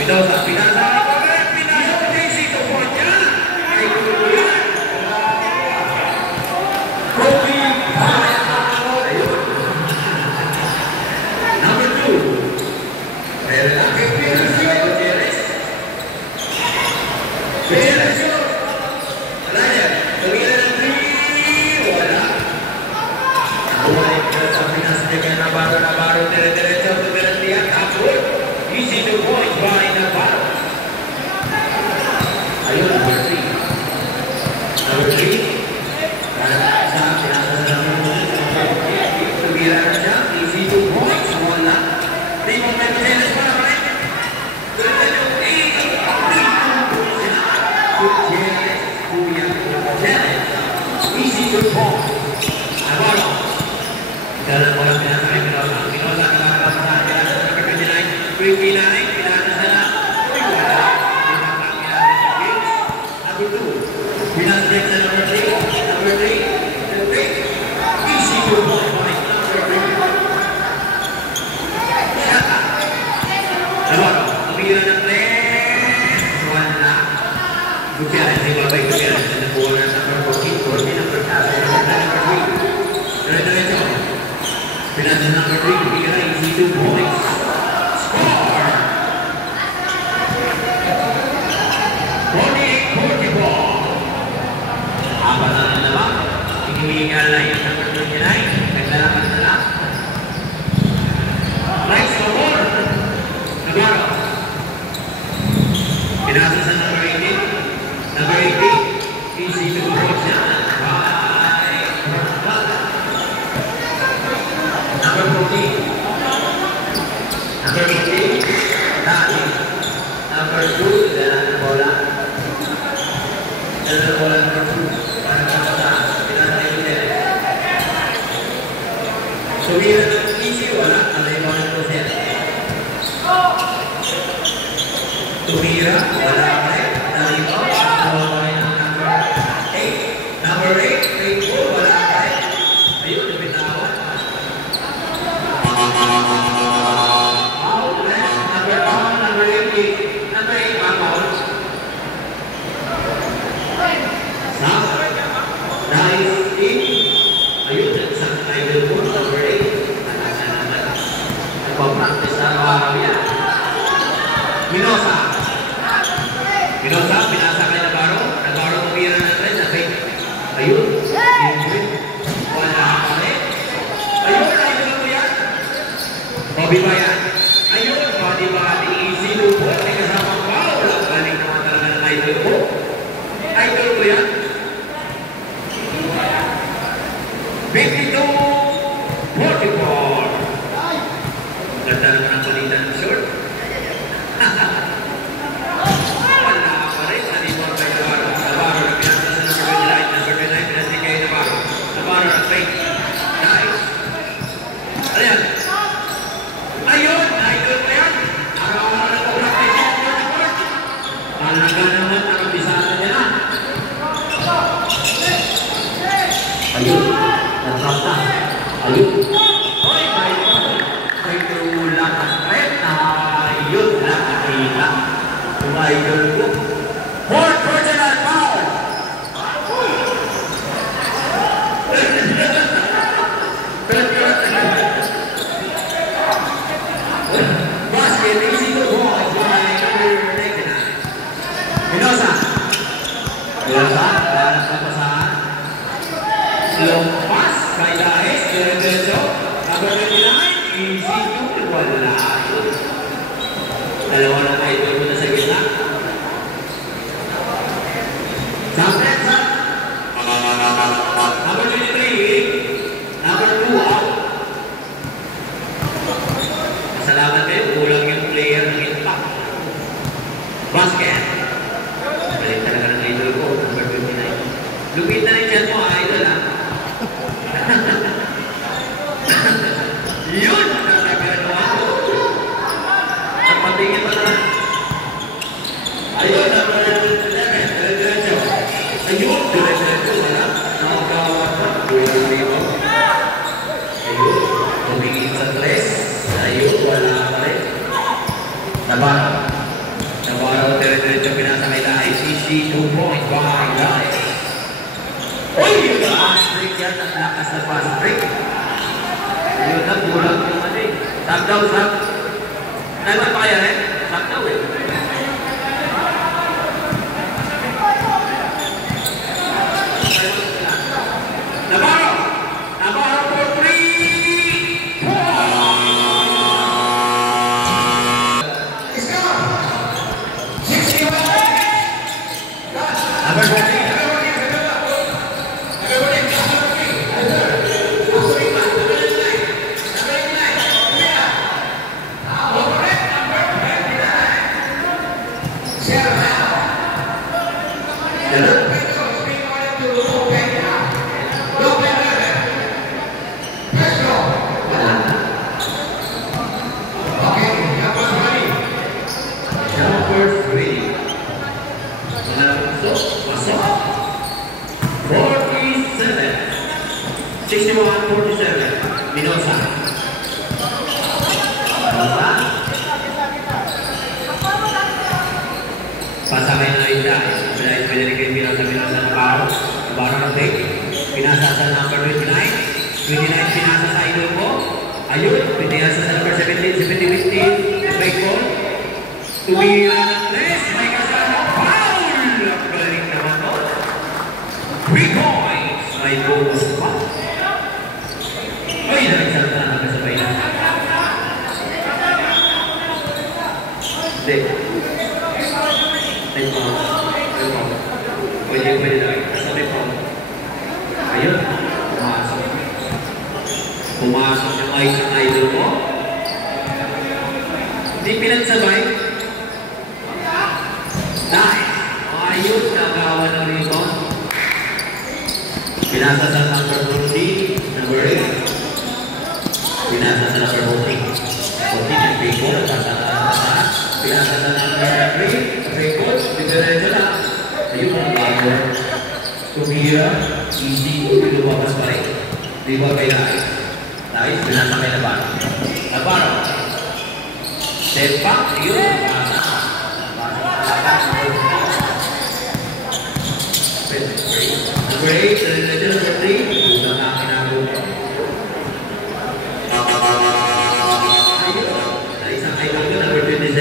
Mendoza, pinasa, pinasa, Daisy, tuponya. Ay, tuloy. Kobe Bryant. Ayun. Number 2. Relaki Perez. Perez. Ryan, tumira ng 3. Wala. Bumalik na sa Pinas. Navarro, dire-diretso. Tumira niya. Tapos, easy to point by Navarro. Ayun, number 3. Number 3. Tumira na siya. Easy to point. Wala. Timon na Gutierrez para pa rin. Easy to point. Navarro. Dalam bola pinasa Mendoza nakakapasa pinasa number 29, 29, pinasa sana. Number 2, pinasa din sa number 3, easy to point by number 3. Shaka. Navarro, tumira ng left. Wala. Gutierrez, di ba ba Gutierrez? Nabuha na number 14, number 3. Diretso. Pinasa number 3, bigyan na easy 2 points. Score! 48-44. Apat na naman. Hinihingal na yung number 29. Naglalaman na lang. Nice to more. Navarro. Pinasa sa number 18. Number 18. Easy 2 points yan. Number 14. Number 15. Dali. Number 2. Dalam bola. Dalam bola number 2. Para kapasa. Pinasa yung Gutierrez. Tumira ng easy. Wala. Alay mo ng Gutierrez. Tumira. Wala pa rin. Dali mo. Wala ng number 8. Number 8. Play ball. Wala pa rin. Ayun. Nabitawan. Number 8, foul. Nice in. Ayun, isang idol mo, number 8. Talaga naman. Nagpa-practice na araw-araw yan. Mendoza, pinasa kay Navarro. Navarro tumira ng 3 na fake. Ayun. Wala pa rin. Ayun, idol mo yan. Kobe Bryant. Ayun, body. Easy to po. May kasamang foul. Galing naman talaga ng idol mo. Idol ko yan. 52-44. Ganda naman ang palitan ng short. Wala pa rin. Animal by Navarro. Navarro na pinasa sa number 29. Number 29, pinasa kay Navarro. Navarro na fake. Nice. Ano yan? Ayun, idol ko yan. Araw-araw na pag-practice yan. Talaga naman ang bisata niya na. Ayun, natrap na. Ayun. Hoy, may tulang ang threat. Ayun, nakakita. Yung idol ko. Fourth personal foul. Basket, easy to ball by number 99. Mendoza, dalam papasahan. Long pass, kay Daes, dire-diretso. Number 29, easy to, wala. Dalawa na idol mo na sa gitna. Sampai, number 23, number 2 out. Salamat din, kulang yung player ng impact. Basket. Balik talaga ng idol ko, number 29. Lupit na rin dyan mo, idol ha. Yun! Nakaganoan ko. Sa patingin pa na. Ayun, number 11. Diretso. Ayun, diretso. Wala. Nakagawa pa. Ayun. Tumingin sa tres. Ayun, wala pa rin. Navarro. diretso pinasa kay Dais. Easy 2 point by Dais. Uy! Yung fast break yan. Ang lakas na fast break. Yun na, bulag yung ano eh. Tap daw, tap. Naiwan pa kaya eh? Tap daw eh. Navarro! Navarro for 3! Number 14. Minosa. Pasakay na rin dahil. Dahil pinalikin Minosa Navarro. Navarro na break. Pinasa sa number 29. 29 pinasa sa idol mo. Ayun. Pinasa sa number 17. 17-15. The break ball. Tumira ng tres. May kasama. Foul! Ang galing naman mo. 3 points. May bonus pa. Ay, nagsalta na nakasabay na. Hindi. May pao. Pwede lang. Kasabay pao. Ayun. Pumasok. Pumasok yung ice ng idol mo. Hindi pinagsabay. Dahil. Ayun. Nagawa ng rebound. Pinasa sa number 40. Number 8. Pinasa sa number 14. 14 yung breakball. Pinasa sa number 3. Breakball. Diretso na. Ayun ang bago. Tumira. Easy. Lumabas pa rin. Di ba kay Dais? Dais. Pinasa kay Navarro. Navarro. Step back. Ayun. Number 8. Diretso number 3. Unang akin na ako. Number 27.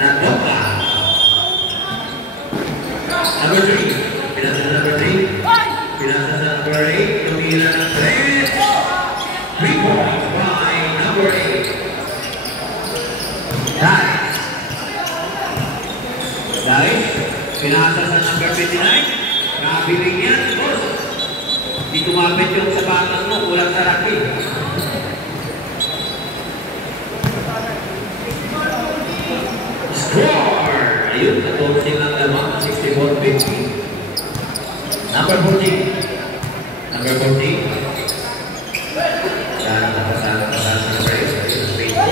Nadoka. Number 3. Pinasa sa number 3. Pinasa sa number 8. Tumira ng 3. 3 points by number 8. Dais. Dais. Pinasa sa number 29. Nabiling yan. Boss. Di tumapit yung sapatos mo. Kulang sa rakit. Score! Ayun, natulsing ng lamang, 64-50. Number 14. Number 14. Sana nakasama sa number 8. Ayun, straight po.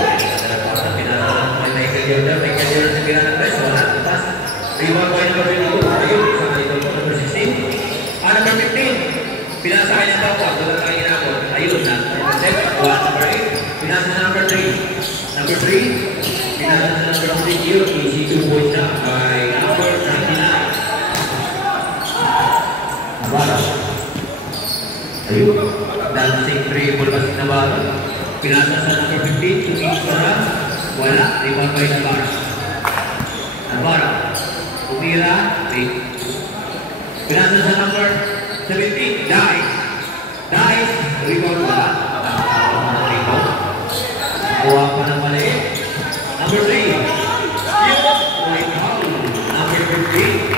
Pinasa ng Michael Jordan. Michael Jordan sa pinasa ng best. Wala, tapas. Rebound point number 22. Ayun, isang idol po number 16. Number 15. Pinasa kay ng bawah. Doon tayo ginabot. Ayun, number 7. Number 8. Pinasa sa number 3. Number 3. Pinasa sa number 3 yun, easy 2 points na by number 99. Navarro. Ayun. Dancing dribble ba si Navarro? Pinasa sa number 15, tumira na. Wala, rebound by Navarro. Navarro. Tumira, pinasa sa number 17, Dais. Dais, rebound wala. Rebound. Kuha pa ng maliit. Number 3. Point foul. Number 15.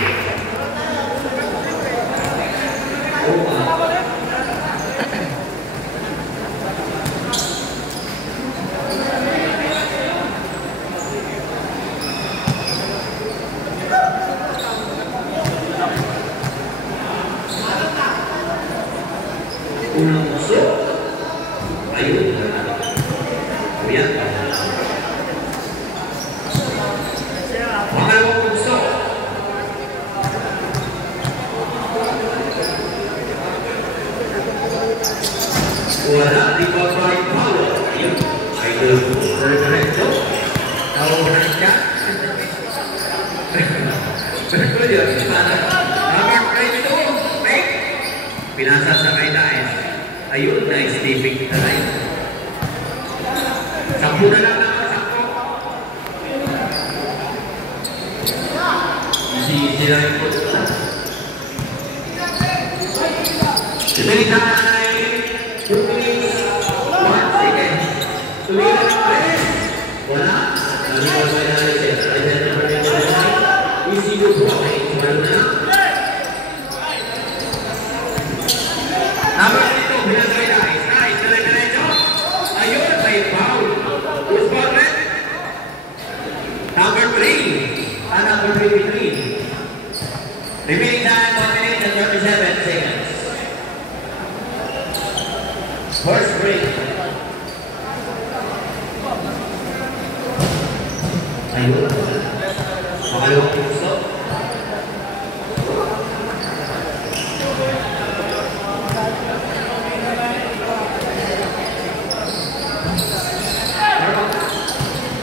Unang usok. Betul ya, number 22, Rick. Pinasa sa kay Dice. Ayun, nice taping kita na yun. 10 na lang naman, 10. Easy lang yung puto na. Remaining time, 2 minutes, 1 second. Tumira ng press. Wala. Nalibot ba na rin siya? Easy to go. Wala na. Number 2, pinagay na. Nice. Dire-diretso. Ayun, may foul. Who's foul, red? Number 3. Number 23. Remaining time, 1 minute and 37 seconds. First break. Ayun. Makalawang puso.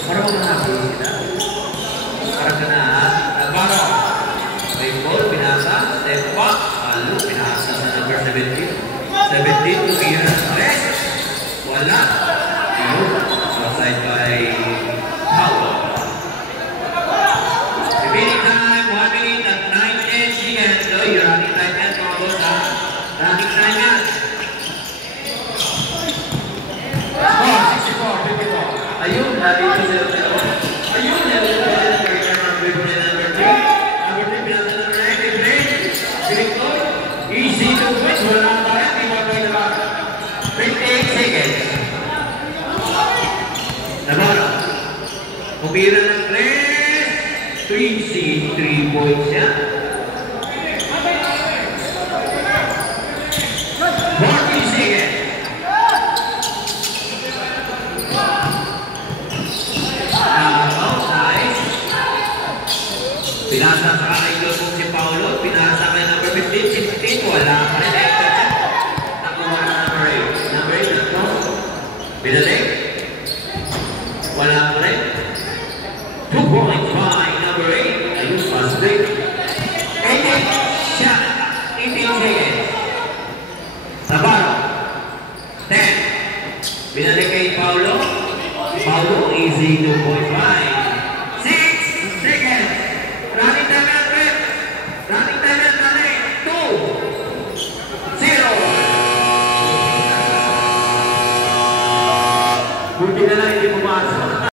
Parang mahapon kita. Parang ka na, Navarro. May ball, pinasa. Step back. Halo, pinasa sa number 17. 17 to Kira. Rest. Wala. Ayun. Outside by Paulo. Remaining time, 1 minute at 9 seconds. So, yung running time yan, mga boss, ha? Running time yan. Score, 64-54. Ayun, dito sila. Ayun, number 3. Number 3, pinasa number 9. Director, easy to quit. Wala pa rin. 28 seconds. Navarro. Pumira ng press. 3 points siya. 40 seconds. Outside. Pinasa sa kay Globong si Paulo. Pinasa kay number 15. 16. Wala pa rin. Binalik. Wala pa rin. 2 points by number 8. Ayun, fast break. 18 shot. 18 seconds. Navarro. 10. Binalik kay Paulo. Paulo, easy 2.5. 6 seconds. Running time at rep. Running time at running. 2. 0. Buti na lang